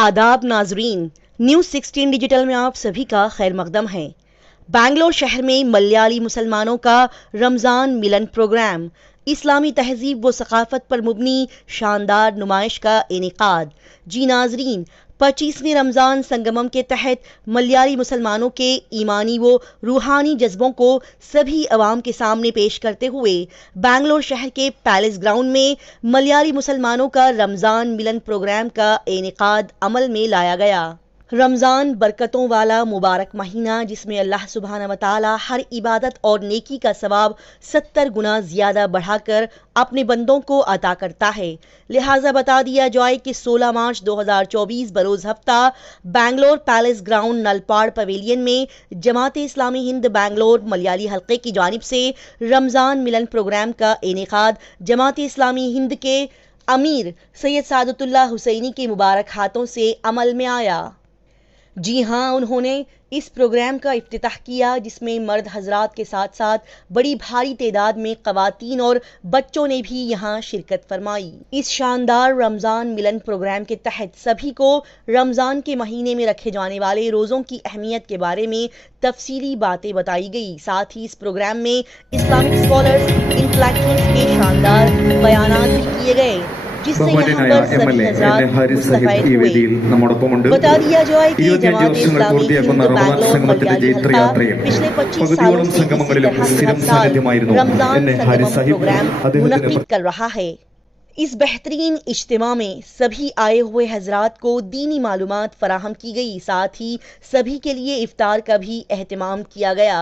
आदाब नाजरीन, news 16 digital में आप सभी का खैर मकदम है। बैंगलोर शहर में मलयाली मुसलमानों का रमजान मिलन प्रोग्राम, इस्लामी तहजीब व सकाफत पर मुबनी शानदार नुमाइश का इनेकाद। जी नाजरीन, 25वें रमजान संगमम के तहत मलयाली मुसलमानों के ईमानी व रूहानी जज्बों को सभी अवाम के सामने पेश करते हुए बैंगलोर शहर के पैलेस ग्राउंड में मलयाली मुसलमानों का रमजान मिलन प्रोग्राम का इनेकाद अमल में लाया गया। रमजान बरकतों वाला मुबारक महीना, जिसमें अल्लाह सुब्हाना व तआला हर इबादत और नेकी का सवाब 70 गुना ज्यादा बढ़ाकर अपने बंदों को अता करता है। लिहाजा बता दिया जाए कि 16 मार्च 2024 बरोज हफ्ता बैंगलोर पैलेस ग्राउंड नलपाड़ पवेलियन में जमात इस्लामी हिंद बैंगलोर मलयाली हल्के की जानिब से रमजान मिलन प्रोग्राम का इनेकाद जमात इस्लामी हिंद के अमीर सैयद सादतुल्लाह हुसैनी के मुबारक हाथों से अमल में आया। जी हाँ, उन्होंने इस प्रोग्राम का इफ्तिताह किया, जिसमें मर्द हजरात के साथ साथ बड़ी भारी तादाद में ख़वातीन और बच्चों ने भी यहाँ शिरकत फरमाई। इस शानदार रमज़ान मिलन प्रोग्राम के तहत सभी को रमज़ान के महीने में रखे जाने वाले रोज़ों की अहमियत के बारे में तफसीली बातें बताई गई। साथ ही इस प्रोग्राम में इस्लामिक स्कॉलर्स, इंटेलेक्चुअल्स के शानदार बयानात भी किए गए, जिससे यहाँ पर सभी हज़रात मुस्तफ़ैद हुए। बता दिया जाए कि जमात इस्लामी हिंद बैंगलोर मलयाली हल्का पिछले 25 सालों से इसी तरह से हर साल रमजान संगमम प्रोग्राम मुनक्किद कर रहा है। इस बेहतरीन इज्तिमा में सभी आए हुए हजरात को दीनी मालूमात फराहम की गई। साथ ही सभी के लिए इफ्तार का भी एहतमाम किया गया।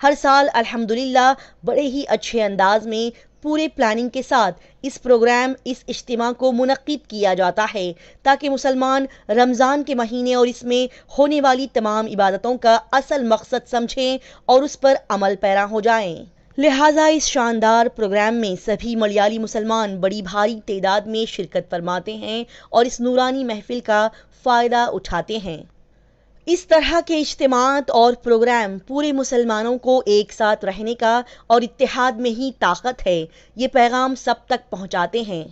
हर साल अल्हम्दुलिल्लाह बड़े ही अच्छे अंदाज में पूरे प्लानिंग के साथ इस इज्तिमा को मुनक्किद किया जाता है, ताकि मुसलमान रमज़ान के महीने और इसमें होने वाली तमाम इबादतों का असल मकसद समझें और उस पर अमल पैरा हो जाएं। लिहाजा इस शानदार प्रोग्राम में सभी मलयाली मुसलमान बड़ी भारी तादाद में शिरकत फरमाते हैं और इस नूरानी महफिल का फ़ायदा उठाते हैं। इस तरह के इज्तिमात और प्रोग्राम पूरे मुसलमानों को एक साथ रहने का और इत्तेहाद में ही ताकत है, ये पैगाम सब तक पहुंचाते हैं।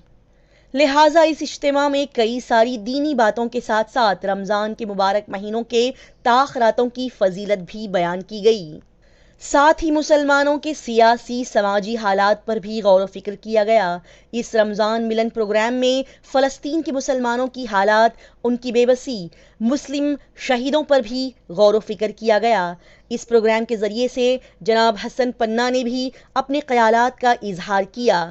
लिहाजा इस इज्तिमा में कई सारी दीनी बातों के साथ साथ रमज़ान के मुबारक महीनों के ताख़रातों की फजीलत भी बयान की गई। साथ ही मुसलमानों के सियासी समाजी हालात पर भी गौर व फिक्र किया गया। इस रमज़ान मिलन प्रोग्राम में फ़लस्तीन के मुसलमानों की हालात, उनकी बेबसी, मुस्लिम शहीदों पर भी गौर व फिक्र किया गया। इस प्रोग्राम के ज़रिए से जनाब हसन पन्ना ने भी अपने ख़यालात का इजहार किया।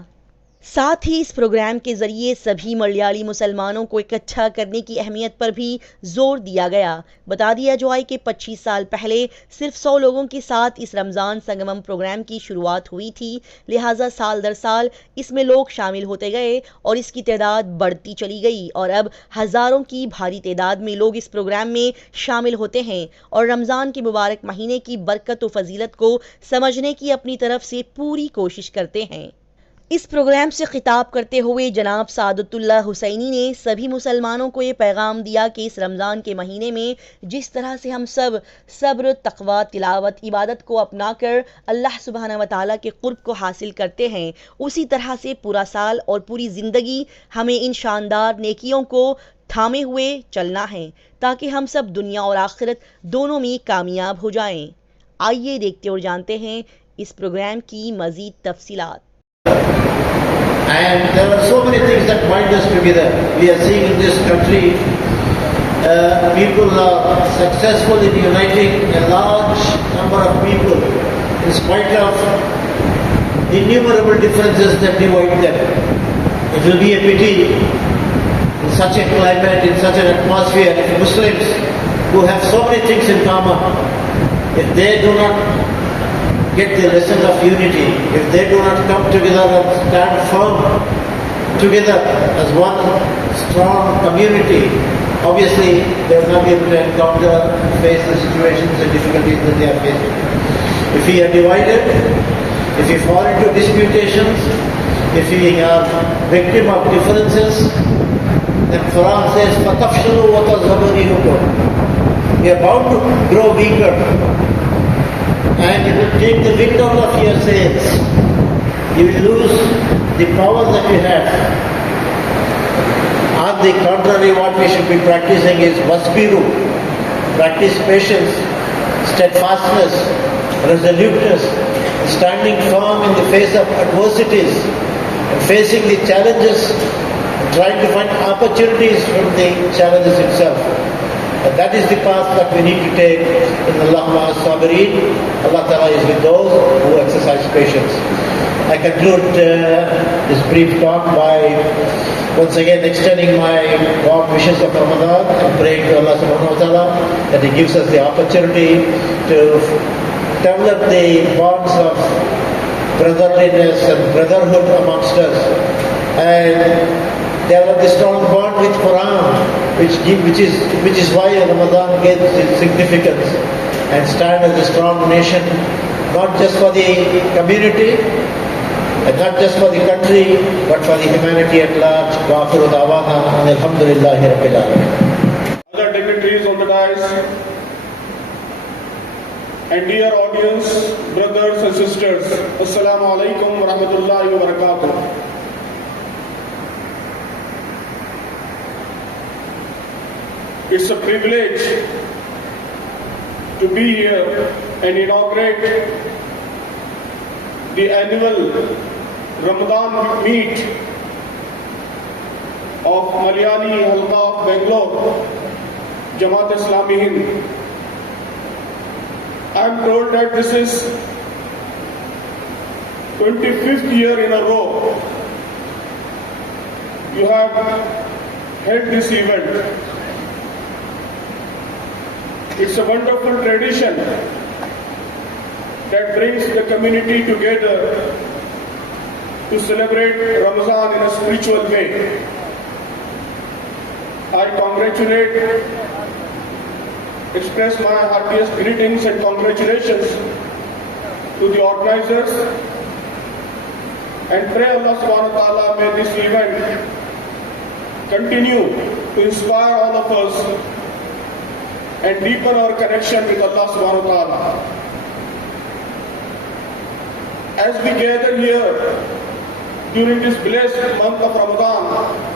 साथ ही इस प्रोग्राम के ज़रिए सभी मलयाली मुसलमानों को इकट्ठा करने की अहमियत पर भी जोर दिया गया। बता दिया जाए कि 25 साल पहले सिर्फ 100 लोगों के साथ इस रमज़ान संगमम प्रोग्राम की शुरुआत हुई थी। लिहाजा साल दर साल इसमें लोग शामिल होते गए और इसकी तादाद बढ़ती चली गई और अब हज़ारों की भारी तादाद में लोग इस प्रोग्राम में शामिल होते हैं और रमज़ान के मुबारक महीने की बरकत व फजीलत को समझने की अपनी तरफ से पूरी कोशिश करते हैं। इस प्रोग्राम से खिताब करते हुए जनाब सादतुल्लाह हुसैनी ने सभी मुसलमानों को ये पैगाम दिया कि इस रमज़ान के महीने में जिस तरह से हम सब सब्र, तक़वा, तिलावत, इबादत को अपनाकर अल्लाह सुब्हाना व तआला के क़ुर्ब को हासिल करते हैं, उसी तरह से पूरा साल और पूरी ज़िंदगी हमें इन शानदार नेकियों को थामे हुए चलना है, ताकि हम सब दुनिया और आखिरत दोनों में कामयाब हो जाएं। आइए देखते और जानते हैं इस प्रोग्राम की मज़ीद तफसीलात। And there are so many things that bind us together. We are seeing in this country, people are successful in uniting a large number of people in spite of innumerable differences that divide them. It will be a pity in such a climate, in such an atmosphere, if Muslims who have so many things in common, if they do not get the lesson of unity, if they do not come together and stand firm together as one strong community, obviously they will not be able to encounter, face the situations and difficulties that they are facing. If we are divided, if we fall into disputations, if we are victim of differences, then Quran says, فَتَفْشَلُوا وَتَذْهَبَ رِيحُكُمْ. We are bound to grow weaker, and it will take the wind out of your sails. You will lose the power that you have. On the contrary, what we should be practicing is wasbiru, practice patience, steadfastness, resoluteness, standing firm in the face of adversities, and facing the challenges, and trying to find opportunities from the challenges itself. And that is the path that we need to take in Allahumma as-sabirin. Allah Ta'ala is with those who exercise patience. I conclude this brief talk by once again extending my warm wishes of Ramadan and praying to Allah Subhanahu wa Ta'ala that He gives us the opportunity to develop the bonds of brotherliness and brotherhood amongst us, and develop the strong bond with Quran, which is why Ramadan gets its significance, and stand as a strong nation, not just for the community, and not just for the country, but for the humanity at large. Wa akhiru da'wana alhamdulillahi rabbil alamin. Other dignitaries on the dais, and dear audience, brothers and sisters, Assalamu alaikum wa rahmatullahi wa barakatuh. It's a privilege to be here and inaugurate the annual Ramadan meet of Malayali Halqa of Bangalore, Jamaat Islami Hind. I am told that this is 25th year in a row you have held this event. It's a wonderful tradition that brings the community together to celebrate Ramadan in a spiritual way. I express my heartiest greetings and congratulations to the organizers, and pray Allah Subhanahu wa Ta'ala may this event continue to inspire all of us and deepen our connection with Allah Subhanahu wa Ta'ala. As we gather here during this blessed month of Ramadan,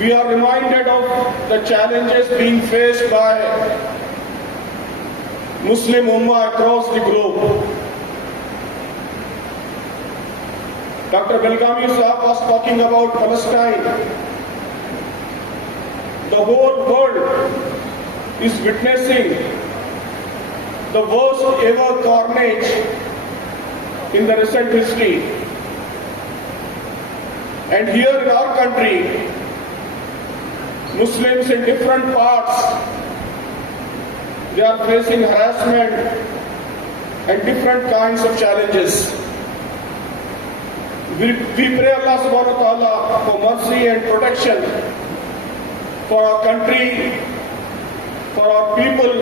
we are reminded of the challenges being faced by Muslim Ummah across the globe. Dr. Belgami Sahab was talking about Palestine. The whole world is witnessing the worst ever carnage in the recent history. And here in our country, Muslims in different parts, they are facing harassment and different kinds of challenges. We pray Allah Subhanahu wa Ta'ala for mercy and protection for our country, for our people,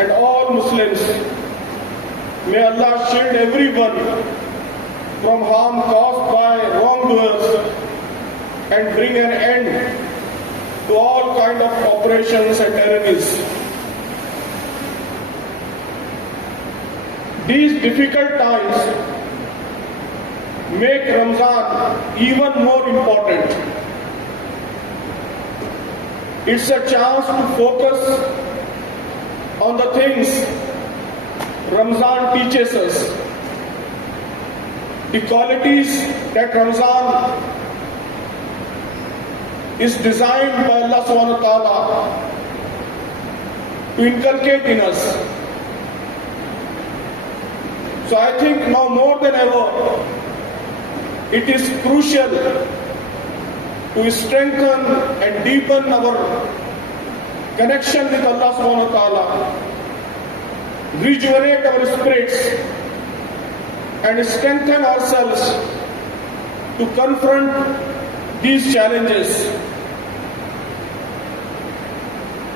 and all Muslims. May Allah shield everyone from harm caused by wrongdoers and bring an end to all kind of operations and tyrannies. These difficult times make Ramadan even more important. It's a chance to focus on the things Ramadan teaches us, the qualities that Ramadan is designed by Allah Subhanahu wa Ta'ala to inculcate in us. So I think now more than ever, it is crucial to strengthen and deepen our connection with Allah Subhanahu wa Ta'ala, rejuvenate our spirits, and strengthen ourselves to confront these challenges.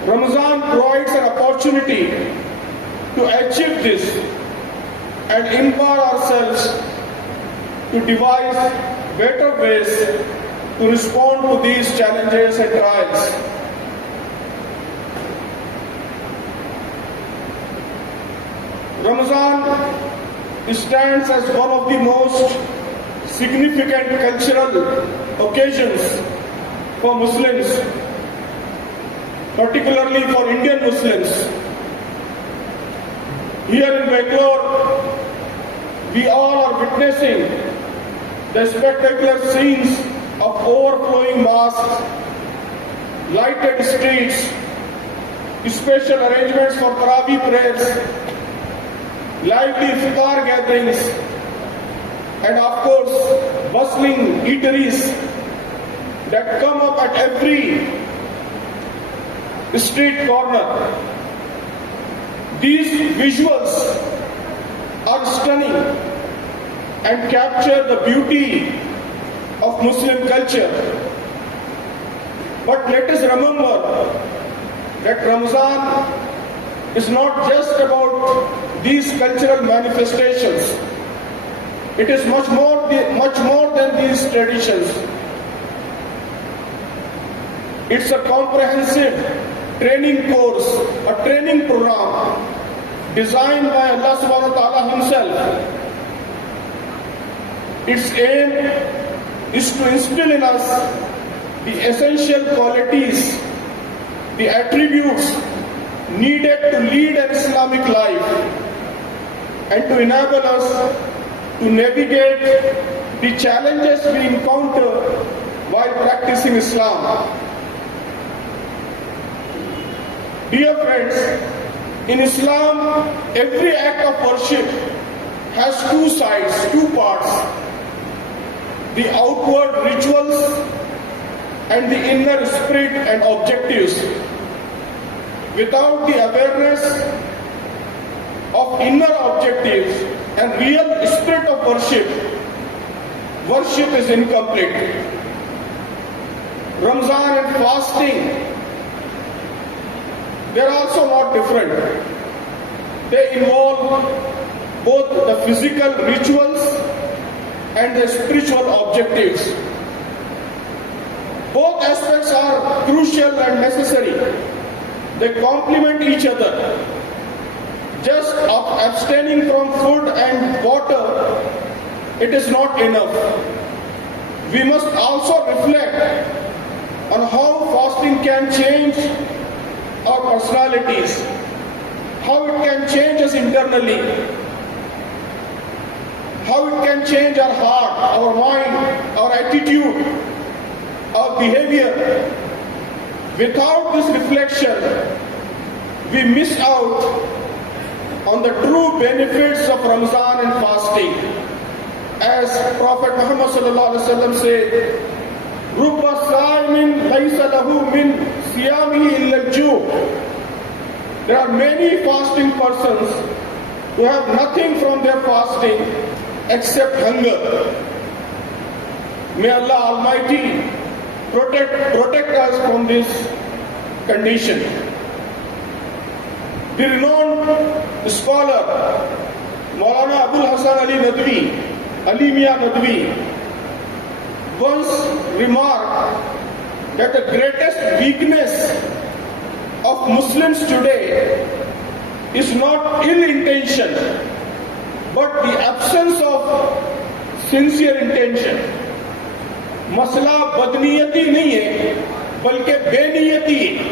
Ramadan provides an opportunity to achieve this and empower ourselves to devise better ways to respond to these challenges and trials. Ramadan stands as one of the most significant cultural occasions for Muslims, particularly for Indian Muslims. Here in Bangalore, we all are witnessing the spectacular scenes of overflowing mosques, lighted streets, special arrangements for Tarawih prayers, lively iftar gatherings, and of course, bustling eateries that come up at every street corner. These visuals are stunning and capture the beauty of Muslim culture. But let us remember that Ramzan is not just about these cultural manifestations. It is much more than these traditions. It's a comprehensive training course, a training program designed by Allah subhanahu wa ta'ala himself. Its aim is to instill in us the essential qualities, the attributes needed to lead an Islamic life and to enable us to navigate the challenges we encounter while practicing Islam. Dear friends, in Islam, every act of worship has two sides, two parts: the outward rituals and the inner spirit and objectives. Without the awareness of inner objectives and real spirit of worship, worship is incomplete. Ramzan and fasting, they are also not different. They involve both the physical rituals and the spiritual objectives. Both aspects are crucial and necessary. They complement each other. Just abstaining from food and water, it is not enough. We must also reflect on how fasting can change our personalities, how it can change us internally, how it can change our heart, our mind, our attitude, our behavior. Without this reflection, we miss out on the true benefits of Ramzan and fasting. As Prophet Muhammad sallallahu alaihi wasallam said, "Rubba sa'imin laysa lahu min siyamihi illa al-ju'." There are many fasting persons who have nothing from their fasting except hunger. May Allah Almighty protect us from this condition. The renowned scholar Maulana Abul Hasan Ali Nadwi, Ali Mian Nadwi, once remarked that the greatest weakness of Muslims today is not ill intention, but the absence of sincere intention. مسئلہ بدنیتی نہیں ہے بلکہ بے نیتی ہے.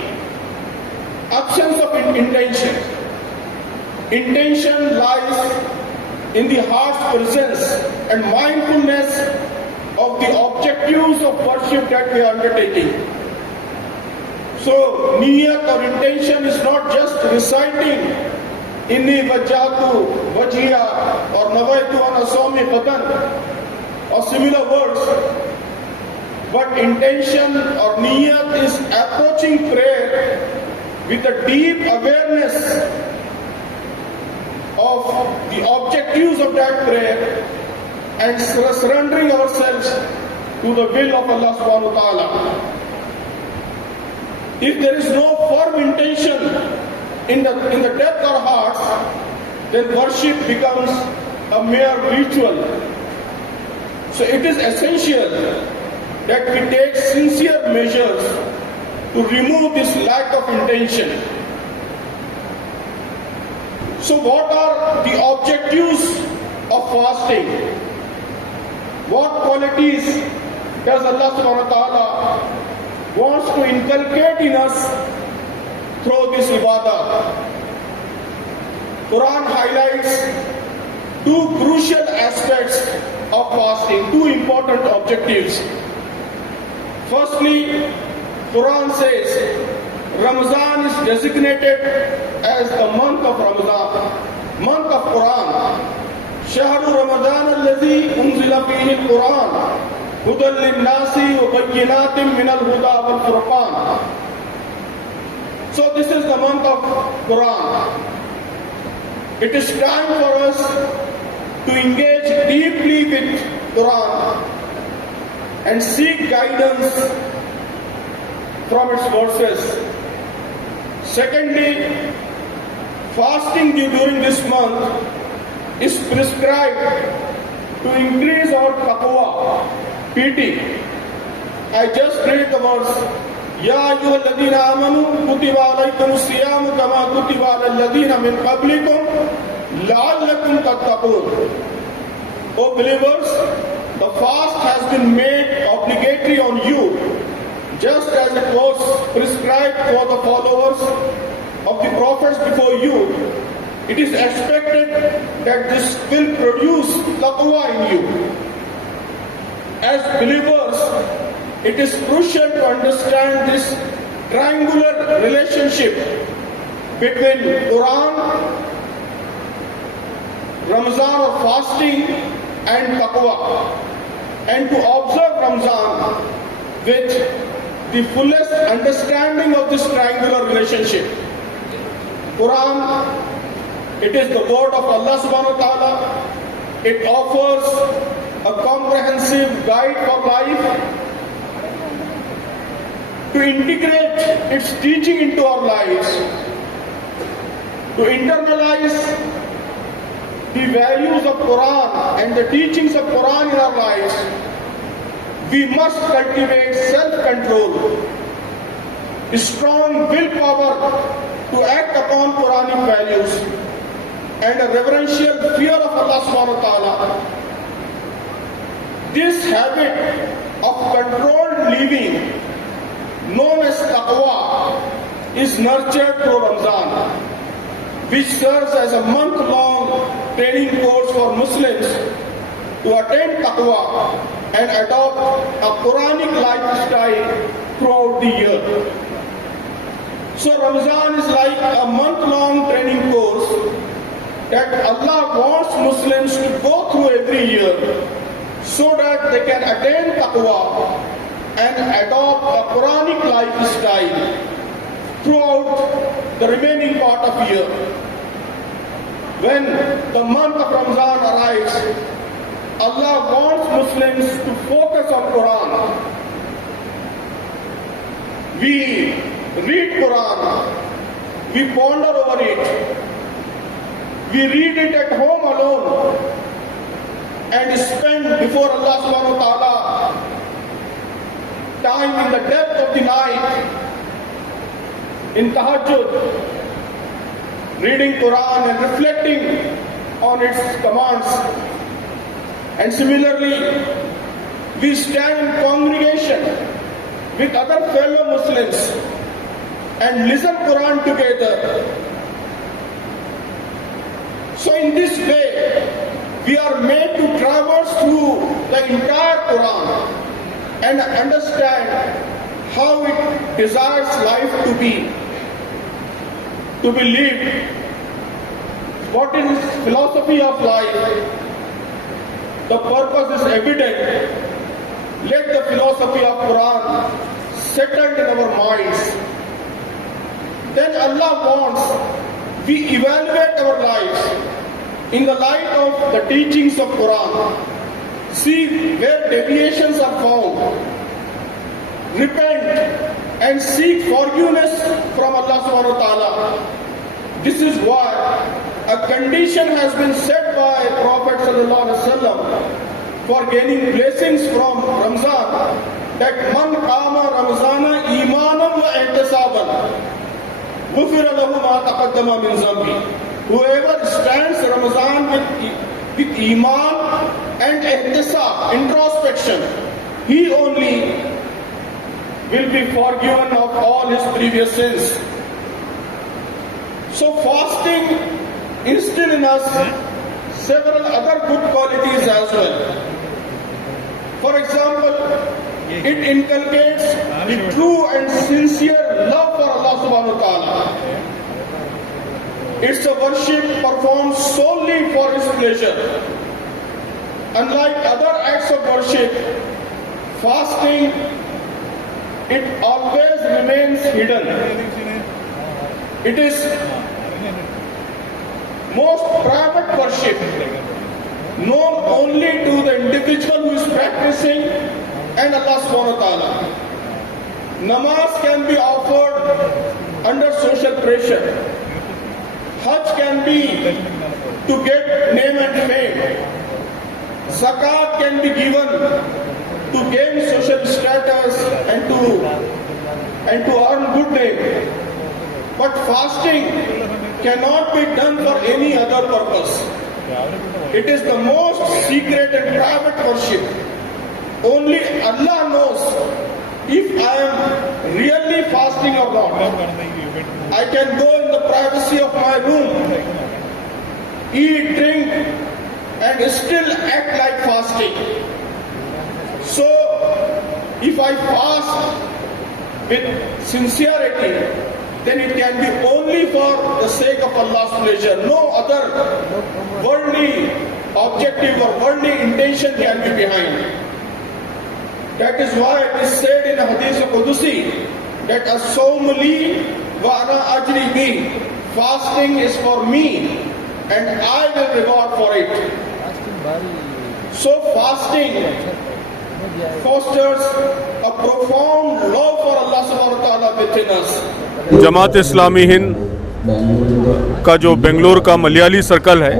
Absence of intention. Intention lies in the heart's presence and mindfulness of the objectives of worship that we are undertaking. So, niyat or intention is not just reciting inni wajjahtu wajhiya or nawaitu an asawmi qadan or similar words, but intention or niyat is approaching prayer with a deep awareness of the objectives of that prayer and surrendering ourselves to the will of Allah subhanahu wa ta'ala. If there is no firm intention in the depth of our hearts, then worship becomes a mere ritual. So it is essential that we take sincere measures to remove this lack of intention. So what are the objectives of fasting? What qualities does Allah subhanahu wa ta'ala wants to inculcate in us through this ibadah? Quran highlights two crucial aspects of fasting, two important objectives. Firstly, Quran says Ramadan is designated as the month of Ramadan, month of Quran. شهر رمضان الذي أنزل فيه القرآن هدى للناس وبينات من الهدى والفرقان. So this is the month of Quran. It is time for us to engage deeply with Quran and seek guidance from its verses. Secondly, fasting during this month is prescribed to increase our taqwa, piety. I just read the verse, Ya ayyuhalladhina amanu kutiba alaykumus siyamu kama kutiba alal ladhina min qablikum la'allakum tattaqun. O believers, the fast has been made obligatory on you, just as it was prescribed for the followers of the prophets before you. It is expected that this will produce taqwa in you. As believers, it is crucial to understand this triangular relationship between Quran, Ramadan or fasting, and taqwa, and to observe Ramadan with the fullest understanding of this triangular relationship. Quran, it is the word of Allah subhanahu wa ta'ala. It offers a comprehensive guide for life. To integrate its teaching into our lives, to internalize the values of Quran and the teachings of Quran in our lives, we must cultivate self-control, strong willpower to act upon Quranic values, and a reverential fear of Allah subhanahu wa ta'ala. This habit of controlled living, known as taqwa, is nurtured through Ramadan, which serves as a month-long training course for Muslims to attain taqwa and adopt a Quranic lifestyle throughout the year. So Ramadan is like a month-long training course that Allah wants Muslims to go through every year so that they can attain taqwa and adopt a Quranic lifestyle throughout the remaining part of the year. When the month of Ramadan arrives, Allah wants Muslims to focus on Quran. We read Quran, we ponder over it, we read it at home alone, and spend before Allah subhanahu wa ta'ala time in the depth of the night, in tahajjud, reading Quran and reflecting on its commands. And similarly, we stand in congregation with other fellow Muslims and listen Quran together. So in this way, we are made to traverse through the entire Quran and understand how it desires life to be lived. What is its philosophy of life? The purpose is evident. Let the philosophy of Quran settle in our minds. Then Allah wants we evaluate our lives in the light of the teachings of Quran. See where deviations are found. Repent and seek forgiveness from Allah subhanahu wa ta'ala. This is why a condition has been set by Prophet sallallahu alaihi wasallam for gaining blessings from Ramzan, that man qama Ramzana imanan wa ihtisaban ghufira lahu ma taqaddama min zambi. Whoever stands Ramazan with with Iman and ihtisab, introspection, he only will be forgiven of all his previous sins. So fasting instills in us several other good qualities as well. For example, it inculcates the true and sincere love for Allah subhanahu wa ta'ala. It's a worship performed solely for His pleasure. Unlike other acts of worship, fasting, it always remains hidden. It is most private worship, known only to the individual who is practicing and Allah subhanahu wa ta'ala. Namaz can be offered under social pressure. Hajj can be to get name and fame. Zakat can be given to gain social status and to earn good name. But fasting cannot be done for any other purpose. It is the most secret and private worship. Only Allah knows if I am really fasting or not. I can go in the privacy of my room, eat, drink, and still act like fasting. So, if I fast with sincerity, then it can be only for the sake of Allah's pleasure. No other worldly objective or worldly intention can be behind. That is why it is said in a Hadith Qudusi that as-sawmu li wa ana ajri bi. Fasting is for me and I will reward for it. So fasting fosters a profound love for Allah subhanahu wa ta'ala within us. Jamaat Islami Hind का जो बेंगलोर का Malayali circle है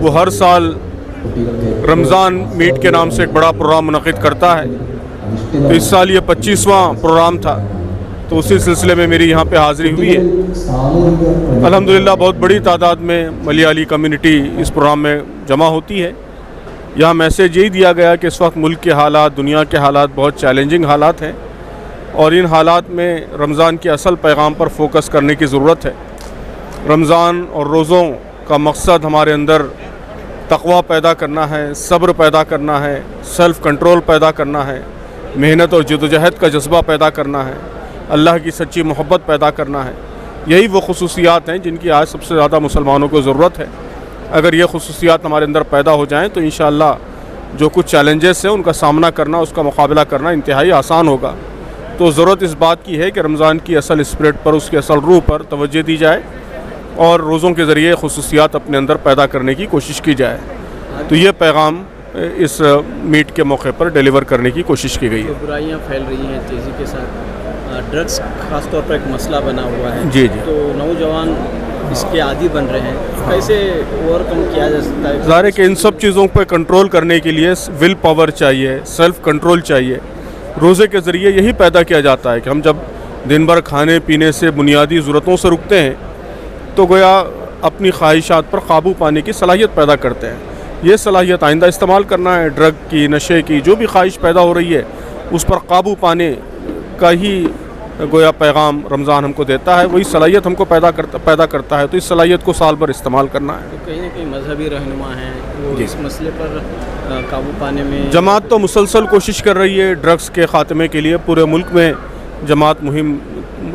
वो हर साल Ramzan meet के नाम से एक बड़ा प्रोग्राम मुनक़िद करता है। तो इस साल ये 25वां प्रोग्राम था, तो उसी सिलसिले में मेरी यहाँ पे हाज़िरी हुई है। अल्हम्दुलिल्लाह बहुत बड़ी तादाद में मलयाली कम्युनिटी इस प्रोग्राम में जमा होती है। यहाँ मैसेज यही दिया गया कि इस वक्त मुल्क के हालात, दुनिया के हालात बहुत चैलेंजिंग हालात हैं और इन हालात में रमज़ान के असल पैगाम पर फोकस करने की ज़रूरत है। रमज़ान और रोज़ों का मकसद हमारे अंदर तक़वा पैदा करना है, सब्र पैदा करना है, सेल्फ़ कंट्रोल पैदा करना है, मेहनत और जद्दोजहद का जज्बा पैदा करना है, अल्लाह की सच्ची मोहब्बत पैदा करना है। यही वो खुसूसियात हैं जिनकी आज सबसे ज़्यादा मुसलमानों को ज़रूरत है। अगर ये खुसूसियात हमारे अंदर पैदा हो जाएँ तो इंशाअल्लाह जो कुछ चैलेंजेस हैं उनका सामना करना, उसका मुकाबला करना इंतहाई आसान होगा। तो ज़रूरत इस बात की है कि रमज़ान की असल स्पिरिट पर, उसकी असल रूह पर तवज्जो दी जाए और रोज़ों के ज़रिए खुसूसियात अपने अंदर पैदा करने की कोशिश की जाए। तो ये पैगाम इस मीट के मौके पर डिलीवर करने की कोशिश की गई है। बुराइयाँ फैल रही हैं तेज़ी के साथ, ड्रग्स ख़ास तौर पर एक मसला बना हुआ है। जी जी। तो नौजवान इसके आदी बन रहे हैं, कैसे ओवरकम किया जा सकता है? ज़ाहिर है कि इन सब चीज़ों पर कंट्रोल करने के लिए विल पावर चाहिए, सेल्फ़ कंट्रोल चाहिए। रोज़े के ज़रिए यही पैदा किया जाता है कि हम जब दिन भर खाने पीने से, बुनियादी ज़रूरतों से रुकते हैं तो गोया अपनी ख्वाहिशात पर काबू पाने की सलाहियत पैदा करते हैं। ये सलाहियत आइंदा इस्तेमाल करना है। ड्रग की, नशे की जो भी ख्वाहिश पैदा हो रही है उस पर काबू पाने का ही गोया पैगाम रमज़ान हमको देता है, वही सलाहियत हमको पैदा करता है। तो इस सलाहियत को साल भर इस्तेमाल करना है। तो कहीं ना कहीं मजहबी रहनुमा हैं वो इस मसले पर काबू पाने में, जमात तो मुसलसल कोशिश कर रही है ड्रग्स के ख़ात्मे के लिए। पूरे मुल्क में जमात मुहिम,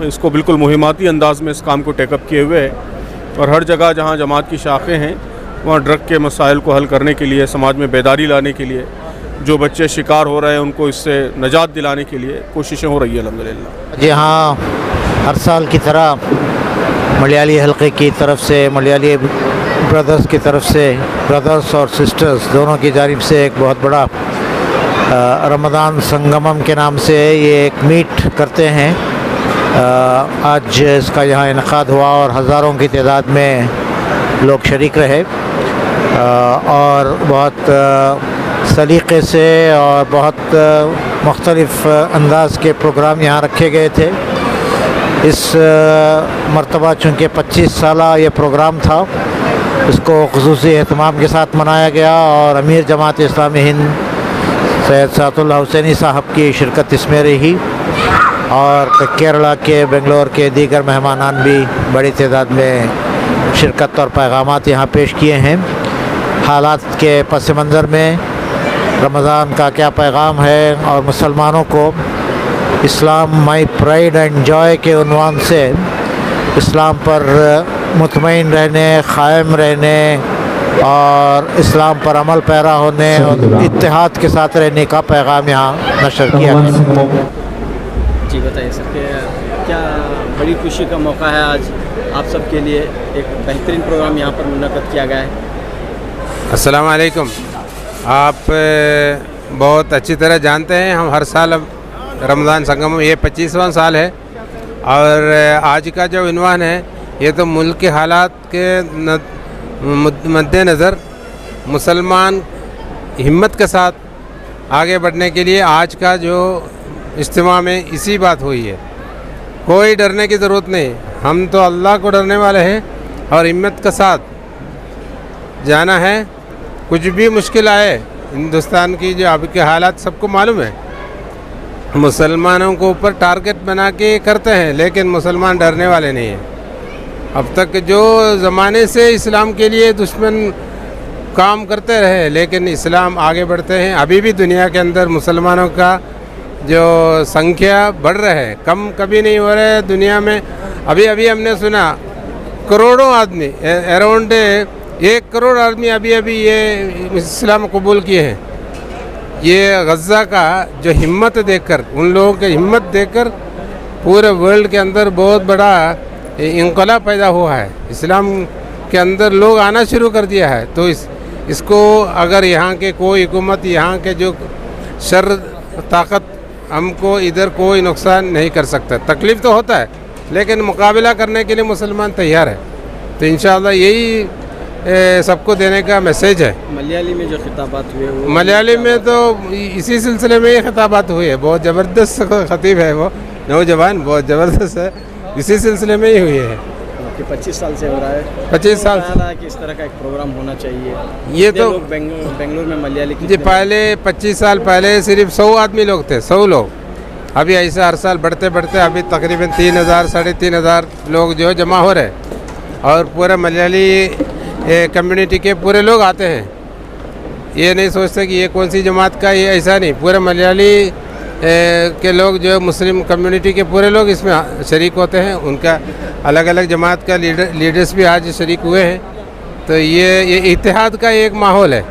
इसको बिल्कुल मुहिमाती अंदाज़ में इस काम को टेकअप किए हुए है और हर जगह जहाँ जमात की शाखें हैं वहाँ ड्रग के मसाइल को हल करने के लिए, समाज में बेदारी लाने के लिए, जो बच्चे शिकार हो रहे हैं उनको इससे निजात दिलाने के लिए कोशिशें हो रही है अल्हम्दुलिल्लाह। जी हाँ, हर साल की तरह मलयाली हलक़े की तरफ से, मलयाली ब्रदर्स की तरफ से, ब्रदर्स और सिस्टर्स दोनों की जानिब से एक बहुत बड़ा रमज़ान संगमम के नाम से ये एक मीट करते हैं। आज इसका यहाँ इनक़ाद हुआ और हज़ारों की तादाद में लोग शरीक रहे और बहुत सलीक़े से और बहुत मुख्तलिफ़ अंदाज़ के प्रोग्राम यहाँ रखे गए थे। इस मरतबा चूँकि 25 साला ये प्रोग्राम था اس کو خصوصی اہتمام کے ساتھ منایا گیا اور امیر جماعت اسلامی ہند سید سعد اللہ حسینی صاحب کی شرکت اس میں رہی اور کیرلا کے بنگلور کے دیگر مہمانان بھی بڑی تعداد میں شرکت اور پیغامات یہاں پیش کیے ہیں۔ حالات کے پس منظر میں رمضان کا کیا پیغام ہے اور مسلمانوں کو اسلام مائی پرائیڈ اینڈ جوائے کے عنوان سے اسلام پر مطمئن رہنے، قائم رہنے اور اسلام پر عمل پیرا ہونے اور اتحاد کے ساتھ رہنے کا پیغام یہاں نشر کیا گیا۔ جی بتائیے سر کہ کیا بڑی خوشی کا موقع ہے آج آپ سب کے لیے، ایک بہترین پروگرام یہاں پر منعقد کیا گیا ہے۔ السلام علیکم۔ آپ بہت اچھی طرح جانتے ہیں ہم ہر سال اب رمضان سنگم یہ 25واں سال ہے اور آج کا جو عنوان ہے یہ تو ملک کے حالات کے مد نظر مسلمان ہمت کے ساتھ آگے بڑھنے کے لیے آج کا جو اجتماع میں اسی بات ہوئی ہے۔ کوئی ڈرنے کی ضرورت نہیں، ہم تو اللہ کو ڈرنے والے ہیں اور ہمت کے ساتھ جانا ہے۔ کچھ بھی مشکل آئے، ہندوستان کی جو اب کے حالات سب کو معلوم ہے، مسلمانوں کو اوپر ٹارگٹ بنا کے کرتے ہیں لیکن مسلمان ڈرنے والے نہیں ہیں۔ اب تک جو زمانے سے اسلام کے لیے دشمن کام کرتے رہے لیکن اسلام آگے بڑھتے ہیں۔ ابھی بھی دنیا کے اندر مسلمانوں کا جو سنکھیا بڑھ رہا ہے، کم کبھی نہیں ہو رہا ہے دنیا میں۔ ابھی ہم نے سنا کروڑوں آدمی، اراؤنڈ 1 کروڑ آدمی ابھی یہ اسلام قبول کیے ہیں۔ یہ غزہ کا جو ہمت دیکھ کر، ان لوگوں کی ہمت دیکھ کر پورے ورلڈ کے اندر بہت بڑا انقلاب پیدا ہوا ہے۔ اسلام کے اندر لوگ آنا شروع کر دیا ہے۔ تو اس کو اگر یہاں کے کوئی حکومت، یہاں کے جو شر طاقت ہم کو ادھر کوئی نقصان نہیں کر سکتا۔ تکلیف تو ہوتا ہے لیکن مقابلہ کرنے کے لیے مسلمان تیار ہے۔ تو انشاءاللہ یہی سب کو دینے کا میسیج ہے۔ ملیالی میں جو خطابات ہوئے وہ ملیالی میں تو اسی سلسلے میں یہ خطابات ہوئی ہے، بہت زبردست خطیب ہے، وہ نوجوان بہت زبردست ہے، اسی سلسلے میں ہی ہوئی ہے۔ کہ 25 سال سے ہو رہا ہے، 25 سال سے کہ اس طرح کا ایک پروگرام ہونا چاہیے۔ یہ تو لوگ بنگلور میں ملیالی جی پہلے 25 سال پہلے صرف 100 آدمی لوگ تھے، 100 لوگ۔ ابھی ایسا ہر سال بڑھتے بڑھتے ابھی تقریباً 3000 ساڑھے 3000 لوگ جو جمع ہو رہے اور پورے ملیالی کمیونٹی کے پورے لوگ آتے ہیں۔ یہ نہیں سوچتے کہ یہ کون سی جماعت کا، یہ ایسا نہیں، پورے ملیالی کے لوگ جو مسلم کمیونٹی کے پورے لوگ اس میں شریک ہوتے ہیں۔ ان کا الگ الگ جماعت کا لیڈرز بھی آج شریک ہوئے ہیں۔ تو یہ اتحاد کا ایک ماحول ہے،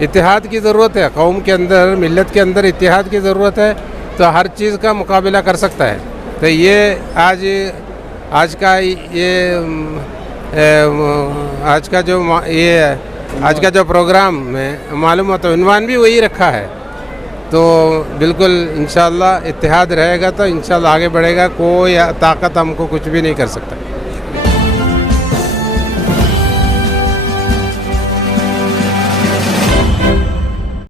اتحاد کی ضرورت ہے، قوم کے اندر، ملت کے اندر اتحاد کی ضرورت ہے تو ہر چیز کا مقابلہ کر سکتا ہے۔ تو یہ آج کا جو پروگرام میں معلوم ہوتا ہے عنوان بھی وہی رکھا ہے۔ تو بالکل انشاءاللہ اتحاد رہے گا تو انشاءاللہ آگے بڑھے گا، کوئی طاقت ہم کو کچھ بھی نہیں کر سکتا۔